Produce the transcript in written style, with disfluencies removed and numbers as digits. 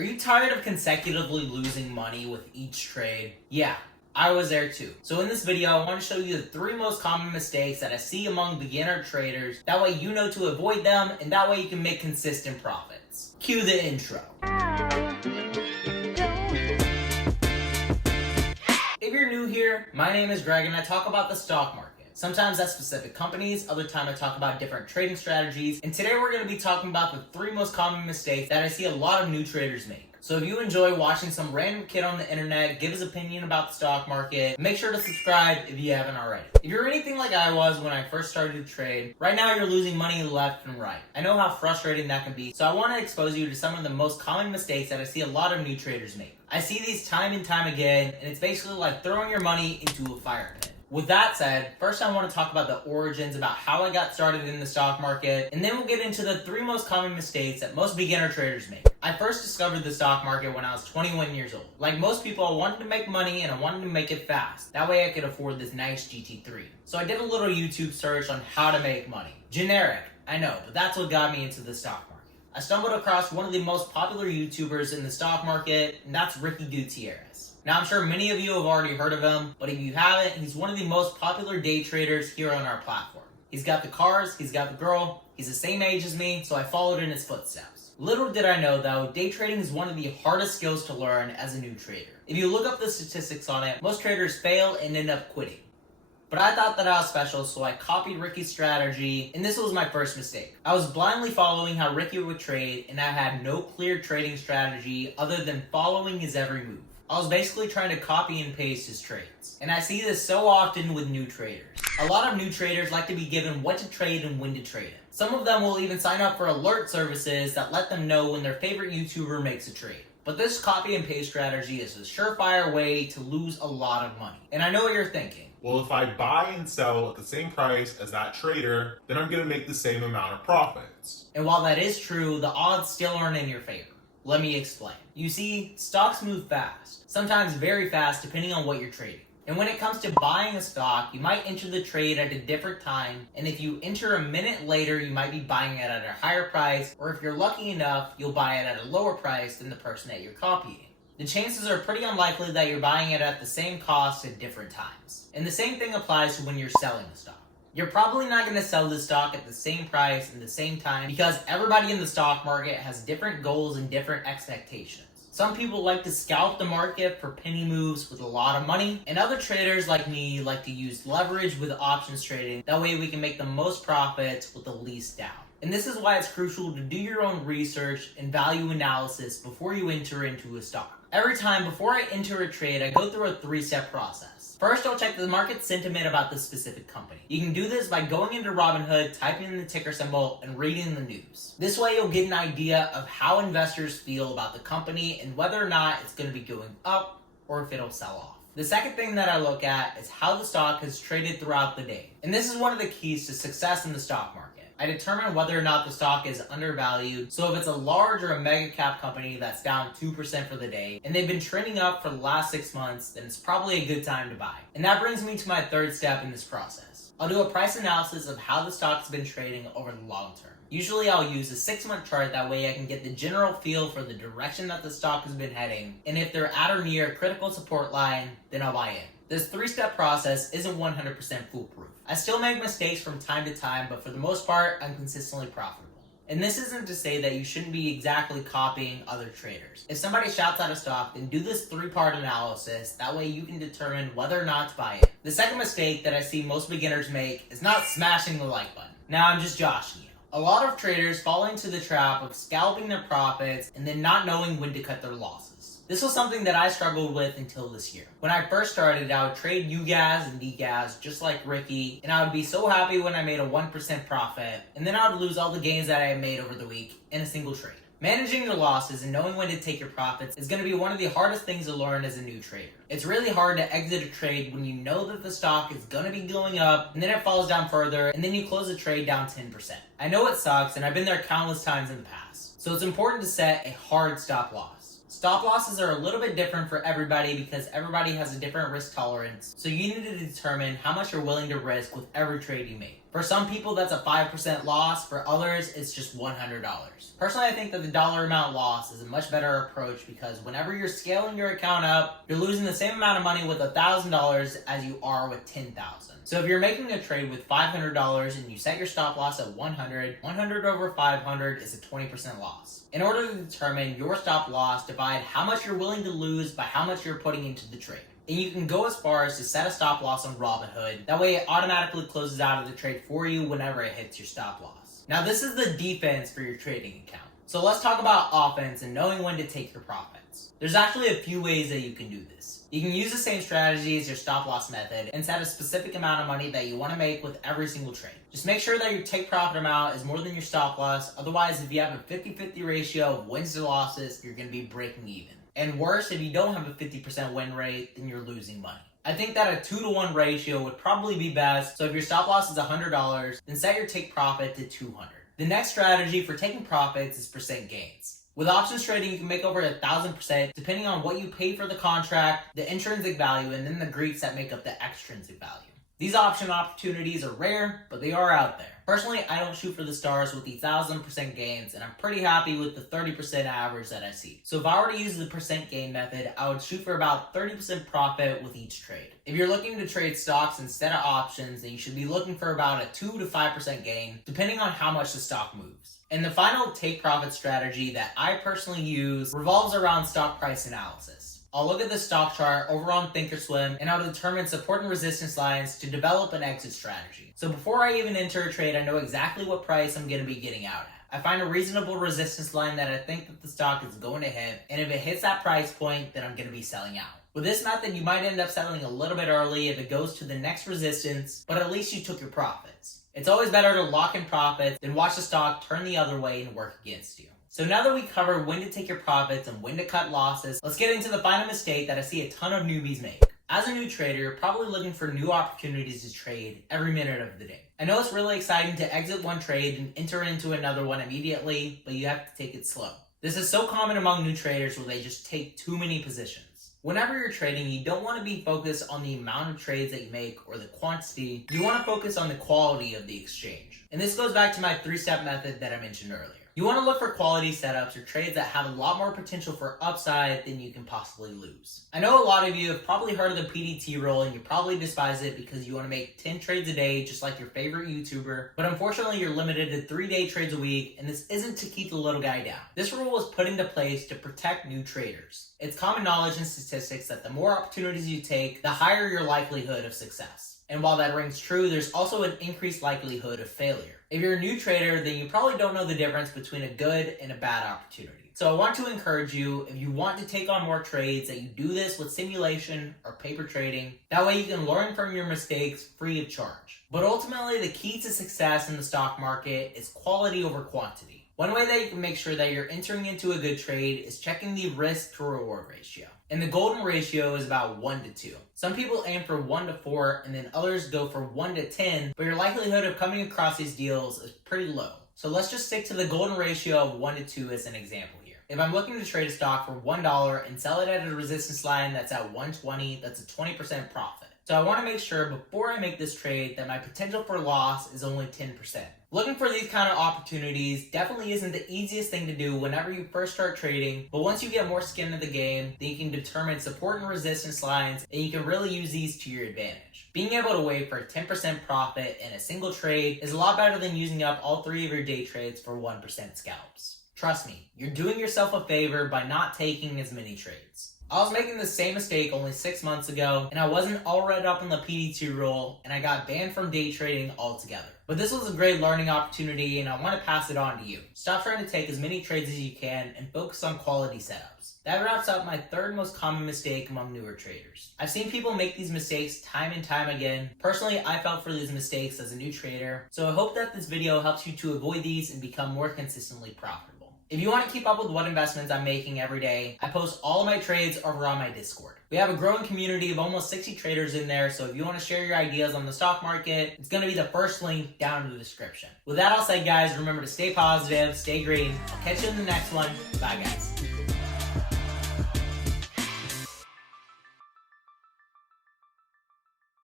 Are you tired of consecutively losing money with each trade? Yeah, I was there too. So in this video, I want to show you the 3 most common mistakes that I see among beginner traders. That way you know to avoid them, and that way you can make consistent profits. Cue the intro. If you're new here, my name is Greg and I talk about the stock market. Sometimes that's specific companies, other time I talk about different trading strategies, and today we're going to be talking about the 3 most common mistakes that I see a lot of new traders make. So if you enjoy watching some random kid on the internet give his opinion about the stock market, make sure to subscribe if you haven't already. If you're anything like I was when I first started to trade, right now you're losing money left and right. I know how frustrating that can be, so I want to expose you to some of the most common mistakes that I see a lot of new traders make. I see these time and time again, and it's basically like throwing your money into a fire pit. With that said, first I want to talk about the origins, about how I got started in the stock market, and then we'll get into the 3 most common mistakes that most beginner traders make. I first discovered the stock market when I was 21 years old. Like most people, I wanted to make money and I wanted to make it fast. That way I could afford this nice GT3. So I did a little YouTube search on how to make money. Generic, I know, but that's what got me into the stock market. I stumbled across one of the most popular YouTubers in the stock market, and that's Ricky Gutierrez. Now, I'm sure many of you have already heard of him, but if you haven't, he's one of the most popular day traders here on our platform. He's got the cars, he's got the girl, he's the same age as me, so I followed in his footsteps. Little did I know, though, day trading is one of the hardest skills to learn as a new trader. If you look up the statistics on it, most traders fail and end up quitting. But I thought that I was special, so I copied Ricky's strategy, and this was my first mistake. I was blindly following how Ricky would trade, and I had no clear trading strategy other than following his every move. I was basically trying to copy and paste his trades. And I see this so often with new traders. A lot of new traders like to be given what to trade and when to trade it. Some of them will even sign up for alert services that let them know when their favorite YouTuber makes a trade. But this copy and paste strategy is a surefire way to lose a lot of money. And I know what you're thinking. Well, if I buy and sell at the same price as that trader, then I'm going to make the same amount of profits. And while that is true, the odds still aren't in your favor. Let me explain. You see, stocks move fast, sometimes very fast depending on what you're trading. And when it comes to buying a stock, you might enter the trade at a different time, and if you enter a minute later, you might be buying it at a higher price, or if you're lucky enough, you'll buy it at a lower price than the person that you're copying. The chances are pretty unlikely that you're buying it at the same cost at different times. And the same thing applies to when you're selling a stock. You're probably not going to sell the stock at the same price and the same time because everybody in the stock market has different goals and different expectations. Some people like to scalp the market for penny moves with a lot of money, and other traders like me like to use leverage with options trading. That way we can make the most profits with the least down. And this is why it's crucial to do your own research and value analysis before you enter into a stock. Every time before I enter a trade, I go through a 3-step process. First, I'll check the market sentiment about the specific company. You can do this by going into Robinhood, typing in the ticker symbol, and reading the news. This way, you'll get an idea of how investors feel about the company and whether or not it's going to be going up or if it'll sell off. The second thing that I look at is how the stock has traded throughout the day. And this is one of the keys to success in the stock market. I determine whether or not the stock is undervalued. So if it's a large or a mega cap company that's down 2% for the day, and they've been trending up for the last 6 months, then it's probably a good time to buy. And that brings me to my 3rd step in this process. I'll do a price analysis of how the stock's been trading over the long term. Usually I'll use a 6-month chart, that way I can get the general feel for the direction that the stock has been heading, and if they're at or near a critical support line, then I'll buy in. This 3-step process isn't 100% foolproof. I still make mistakes from time to time, but for the most part, I'm consistently profitable. And this isn't to say that you shouldn't be exactly copying other traders. If somebody shouts out a stock, then do this 3-part analysis. That way you can determine whether or not to buy it. The second mistake that I see most beginners make is not smashing the like button. Now I'm just joshing you. A lot of traders fall into the trap of scalping their profits and then not knowing when to cut their losses. This was something that I struggled with until this year. When I first started, I would trade UGAs and DGAs just like Ricky, and I would be so happy when I made a 1% profit, and then I would lose all the gains that I had made over the week in a single trade. Managing your losses and knowing when to take your profits is going to be one of the hardest things to learn as a new trader. It's really hard to exit a trade when you know that the stock is going to be going up, and then it falls down further, and then you close the trade down 10%. I know it sucks, and I've been there countless times in the past. So it's important to set a hard stop loss. Stop losses are a little bit different for everybody because everybody has a different risk tolerance. So you need to determine how much you're willing to risk with every trade you make. For some people, that's a 5% loss. For others, it's just $100. Personally, I think that the dollar amount loss is a much better approach because whenever you're scaling your account up, you're losing the same amount of money with $1,000 as you are with $10,000. So if you're making a trade with $500 and you set your stop loss at 100 over 500 is a 20% loss. In order to determine your stop loss, divide how much you're willing to lose by how much you're putting into the trade. And you can go as far as to set a stop loss on Robinhood. That way it automatically closes out of the trade for you whenever it hits your stop loss. Now this is the defense for your trading account. So let's talk about offense and knowing when to take your profits. There's actually a few ways that you can do this. You can use the same strategy as your stop loss method and set a specific amount of money that you want to make with every single trade. Just make sure that your take profit amount is more than your stop loss. Otherwise, if you have a 50-50 ratio of wins to losses, you're going to be breaking even. And worse, if you don't have a 50% win rate, then you're losing money. I think that a 2-to-1 ratio would probably be best. So if your stop loss is $100, then set your take profit to $200. The next strategy for taking profits is percent gains. With options trading, you can make over 1,000% depending on what you pay for the contract, the intrinsic value, and then the Greeks that make up the extrinsic value. These option opportunities are rare, but they are out there. Personally, I don't shoot for the stars with the 1,000% gains, and I'm pretty happy with the 30% average that I see. So if I were to use the percent gain method, I would shoot for about 30% profit with each trade. If you're looking to trade stocks instead of options, then you should be looking for about a 2 to 5% gain, depending on how much the stock moves. And the final take profit strategy that I personally use revolves around stock price analysis. I'll look at the stock chart over on Thinkorswim and I'll determine support and resistance lines to develop an exit strategy. So before I even enter a trade, I know exactly what price I'm going to be getting out at. I find a reasonable resistance line that I think that the stock is going to hit, and if it hits that price point, then I'm going to be selling out. With this method, you might end up selling a little bit early if it goes to the next resistance, but at least you took your profits. It's always better to lock in profits than watch the stock turn the other way and work against you. So now that we covered when to take your profits and when to cut losses, let's get into the final mistake that I see a ton of newbies make. As a new trader, you're probably looking for new opportunities to trade every minute of the day. I know it's really exciting to exit one trade and enter into another one immediately, but you have to take it slow. This is so common among new traders where they just take too many positions. Whenever you're trading, you don't want to be focused on the amount of trades that you make or the quantity. You want to focus on the quality of the exchange. And this goes back to my 3-step method that I mentioned earlier. You want to look for quality setups or trades that have a lot more potential for upside than you can possibly lose. I know a lot of you have probably heard of the PDT rule and you probably despise it because you want to make 10 trades a day just like your favorite YouTuber, but unfortunately you're limited to 3-day trades a week, and this isn't to keep the little guy down. This rule was put into place to protect new traders. It's common knowledge and statistics that the more opportunities you take, the higher your likelihood of success. And while that rings true, there's also an increased likelihood of failure. If you're a new trader, then you probably don't know the difference between a good and a bad opportunity. So I want to encourage you, if you want to take on more trades, that you do this with simulation or paper trading. That way you can learn from your mistakes free of charge. But ultimately, the key to success in the stock market is quality over quantity. One way that you can make sure that you're entering into a good trade is checking the risk to reward ratio. And the golden ratio is about 1 to 2. Some people aim for 1 to 4, and then others go for 1 to 10, but your likelihood of coming across these deals is pretty low. So let's just stick to the golden ratio of 1 to 2 as an example here. If I'm looking to trade a stock for $1 and sell it at a resistance line that's at 120, that's a 20% profit. So I want to make sure before I make this trade that my potential for loss is only 10%. Looking for these kind of opportunities definitely isn't the easiest thing to do whenever you first start trading, but once you get more skin in the game, then you can determine support and resistance lines, and you can really use these to your advantage. Being able to wait for a 10% profit in a single trade is a lot better than using up all 3 of your day trades for 1% scalps. Trust me, you're doing yourself a favor by not taking as many trades. I was making the same mistake only 6 months ago, and I wasn't all read up on the PDT rule, and I got banned from day trading altogether. But this was a great learning opportunity, and I want to pass it on to you. Stop trying to take as many trades as you can and focus on quality setups. That wraps up my 3rd most common mistake among newer traders. I've seen people make these mistakes time and time again. Personally, I fell for these mistakes as a new trader, so I hope that this video helps you to avoid these and become more consistently profitable. If you want to keep up with what investments I'm making every day, I post all of my trades over on my Discord. We have a growing community of almost 60 traders in there, so if you want to share your ideas on the stock market, it's going to be the first link down in the description. With that all said, guys, remember to stay positive, stay green. I'll catch you in the next one. Bye, guys.